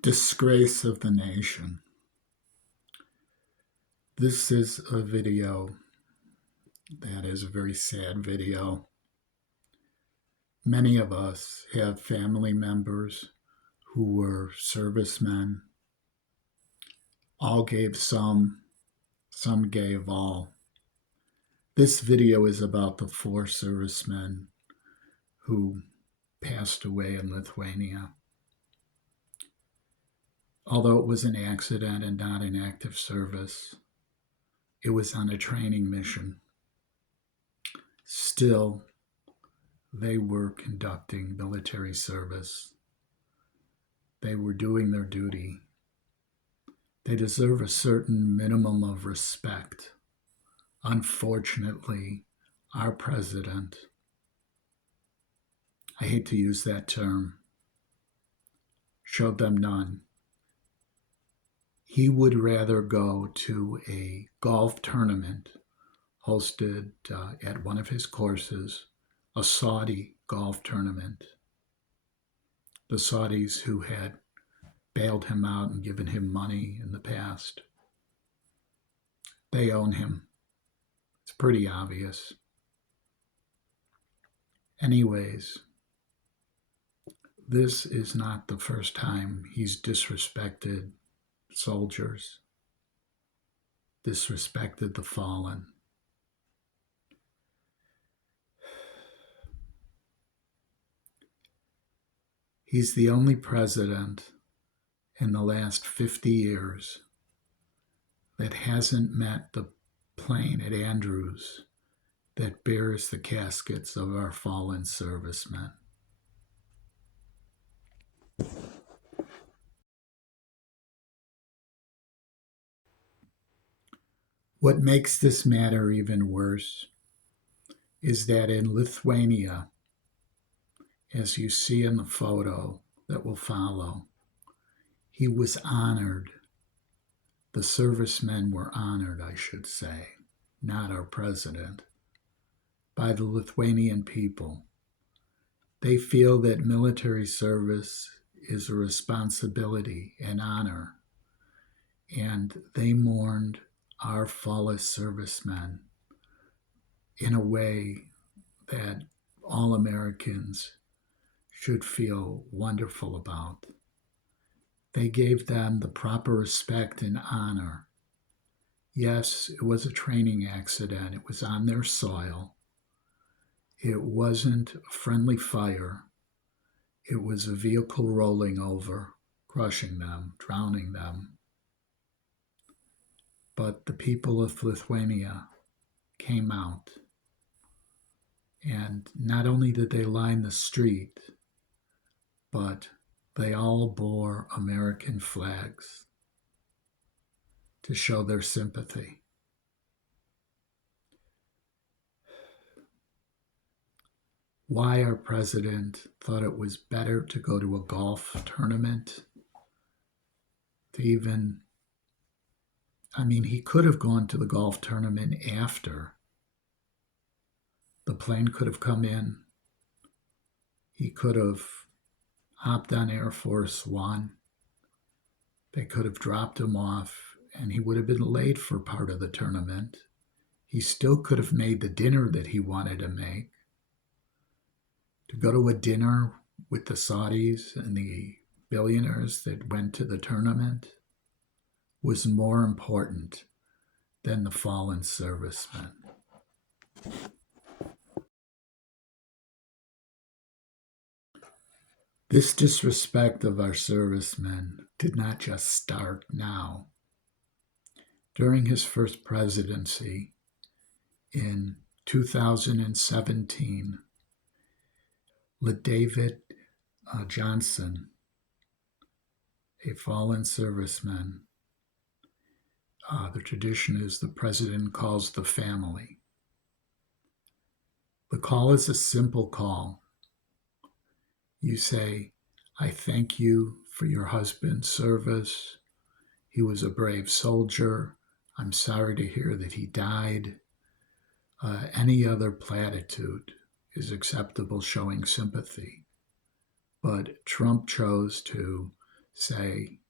Disgrace of the nation. This is a video that is a very sad video. Many of us have family members who were servicemen. All gave some gave all. This video is about the 4 servicemen who passed away in Lithuania. Although it was an accident and not an active service, it was on a training mission. Still, they were conducting military service. They were doing their duty. They deserve a certain minimum of respect. Unfortunately, our president, I hate to use that term, showed them none. He would rather go to a golf tournament hosted at one of his courses, a Saudi golf tournament. The Saudis who had bailed him out and given him money in the past. They own him. It's pretty obvious. Anyways, this is not the first time he's disrespected soldiers, disrespected the fallen. He's the only president in the last 50 years that hasn't met the plane at Andrews that bears the caskets of our fallen servicemen. What makes this matter even worse is that in Lithuania, as you see in the photo that will follow, he was honored. The servicemen were honored, I should say, not our president, by the Lithuanian people. They feel that military service is a responsibility and honor, and they mourned our fallen servicemen in a way that all Americans should feel wonderful about. They gave them the proper respect and honor. Yes, it was a training accident. It was on their soil. It wasn't a friendly fire. It was a vehicle rolling over, crushing them, drowning them. But the people of Lithuania came out. And not only did they line the street, but they all bore American flags to show their sympathy. Why our president thought it was better to go to a golf tournament, he could have gone to the golf tournament after. The plane could have come in. He could have hopped on Air Force One. They could have dropped him off, and he would have been late for part of the tournament. He still could have made the dinner that he wanted to make. To go to a dinner with the Saudis and the billionaires that went to the tournament was more important than the fallen servicemen. This disrespect of our servicemen did not just start now. During his first presidency in 2017, David Johnson, a fallen serviceman, the tradition is the president calls the family. The call is a simple call. You say, I thank you for your husband's service. He was a brave soldier. I'm sorry to hear that he died. Any other platitude is acceptable, showing sympathy. But Trump chose to say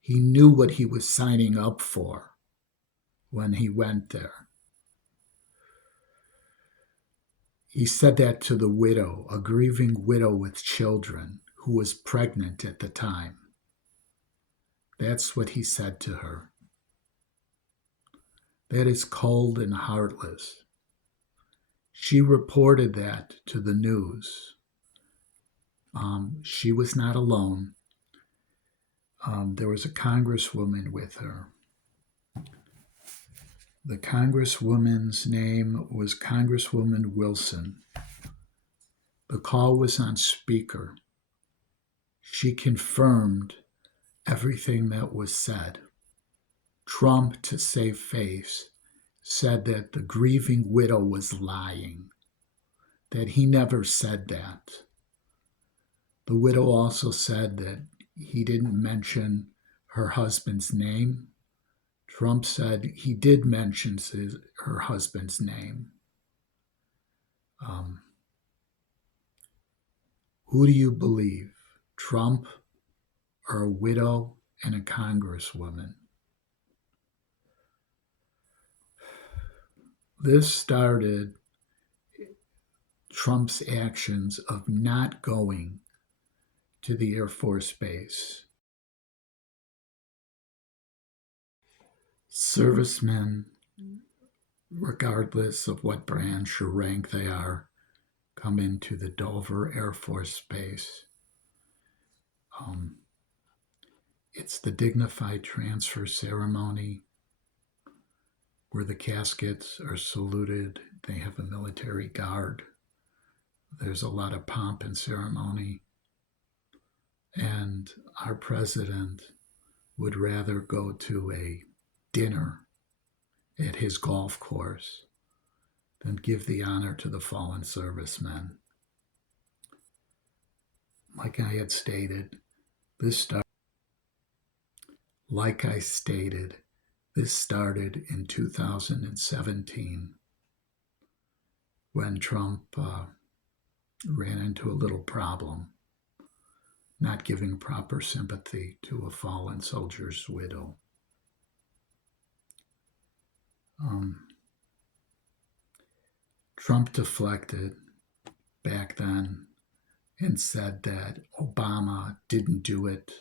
he knew what he was signing up for when he went there. He said that to the widow, a grieving widow with children, who was pregnant at the time. That's what he said to her. That is cold and heartless. She reported that to the news. She was not alone. There was a congresswoman with her. The congresswoman's name was Congresswoman Wilson. The call was on speaker. She confirmed everything that was said. Trump, to save face, said that the grieving widow was lying, that he never said that. The widow also said that he didn't mention her husband's name. Trump said he did mention her husband's name. Who do you believe, Trump or a widow and a congresswoman? This started Trump's actions of not going to the Air Force Base. Servicemen, regardless of what branch or rank they are, come into the Dover Air Force Base. It's the dignified transfer ceremony where the caskets are saluted. They have a military guard. There's a lot of pomp and ceremony. And our president would rather go to a dinner at his golf course than give the honor to the fallen servicemen. Like I stated, this started in 2017 when Trump ran into a little problem, not giving proper sympathy to a fallen soldier's widow. Trump deflected back then and said that Obama didn't do it.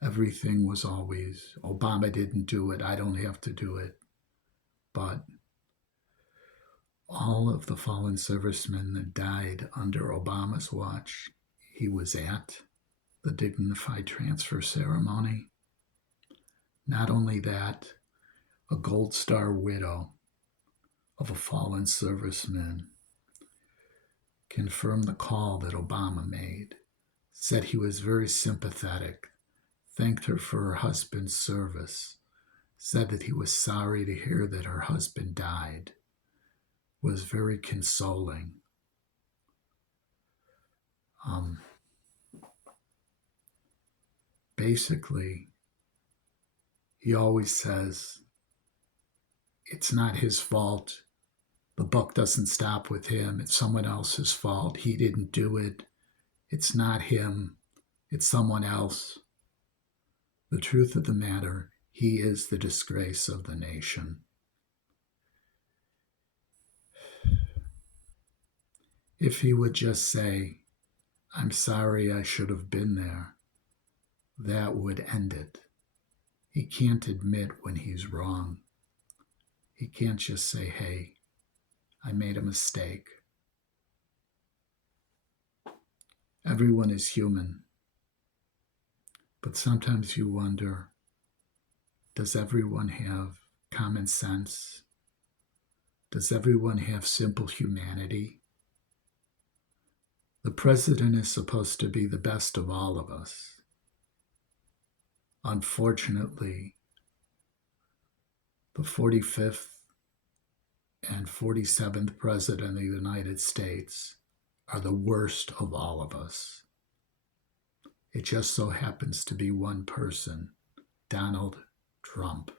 Everything was always, Obama didn't do it, I don't have to do it. But all of the fallen servicemen that died under Obama's watch, he was at the dignified transfer ceremony. Not only that, a Gold Star widow of a fallen serviceman confirmed the call that Obama made, said he was very sympathetic, thanked her for her husband's service, said that he was sorry to hear that her husband died, was very consoling. Basically, he always says it's not his fault. The buck doesn't stop with him. It's someone else's fault. He didn't do it. It's not him. It's someone else. The truth of the matter, he is the disgrace of the nation. If he would just say, I'm sorry, I should have been there, that would end it. He can't admit when he's wrong. He can't just say, hey, I made a mistake. Everyone is human. But sometimes you wonder, does everyone have common sense? Does everyone have simple humanity? The president is supposed to be the best of all of us. Unfortunately, the 45th and 47th President of the United States are the worst of all of us. It just so happens to be one person, Donald Trump.